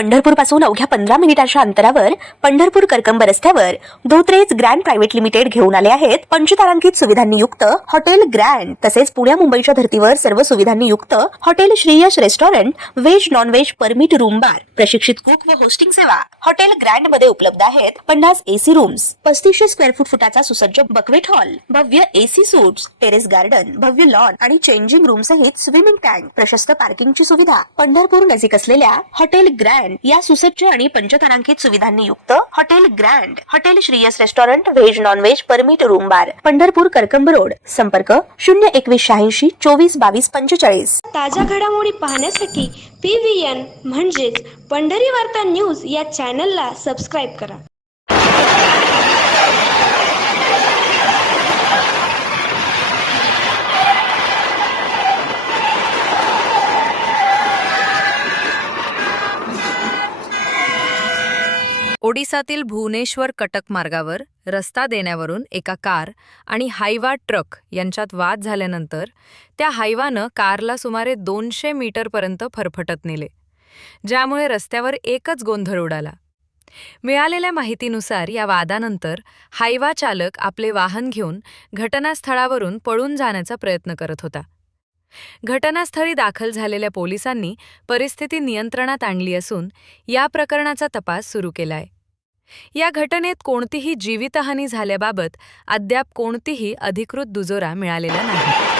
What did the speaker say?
पंढरपूर पासून अवघ्या 15 मिनिटांच्या अंतरावर पंढरपूर करकंब रस्त्यावर धोत्रेज ग्रँड प्रायव्हेट लिमिटेड घेऊन आले आहेत पंचतारांकित सुविधांनी युक्त हॉटेल ग्रँड। तसेच पुण्या मुंबईच्या धर्तीवर सर्व सुविधांनी युक्त hotel Shriyash restaurant, veg non veg permit room bar, प्रशिक्षित कुक व होस्टिंग सेवा हॉटेल ग्रँड मध्ये उपलब्ध आहेत। 50 एसी रूम्स, 3500 स्क्वेअर फुटाचा सुसज्ज बकवेट हॉल, भव्य एसी सूट्स, टेरेस गार्डन, भव्य लॉन आणि चेंजिंग रूम सहित स्विमिंग टँक, प्रशस्त पार्किंगची सुविधा। पंढरपूर नजीक असलेल्या हॉटेल ग्रँड या सुसज्ज आणि पंचतारांकित सुविधांनी युक्त hotel grand, hotel Shriyas restaurant, veg non veg permit room बार, पंढरपूर करकंब रोड। संपर्क 02186 24 22 45। ताज्या घडामोडी पाहण्यासाठी PVN म्हणजेच पंढरी वार्ता न्यूज या चॅनलला सबस्क्राईब करा। ओडिसातील भुवनेश्वर कटक मार्गावर रस्ता देण्यावरून एका कार आणि हायवा ट्रक यांच्यात वाद झाल्यानंतर त्या हायवानं कारला सुमारे 200 मीटरपर्यंत फरफटत नेले, ज्यामुळे रस्त्यावर एकच गोंधळ उडाला। मिळालेल्या माहितीनुसार या वादानंतर हायवा चालक आपले वाहन घेऊन घटनास्थळावरून पळून जाण्याचा प्रयत्न करत होता। घटनास्थळी दाखल झालेल्या पोलिसांनी परिस्थिती नियंत्रणात आणली असून या प्रकरणाचा तपास सुरू केलाय। या घटनेत कोणतीही जीवितहानी झाल्याबाबत अद्याप कोणतीही अधिकृत दुजोरा मिळालेला नाही।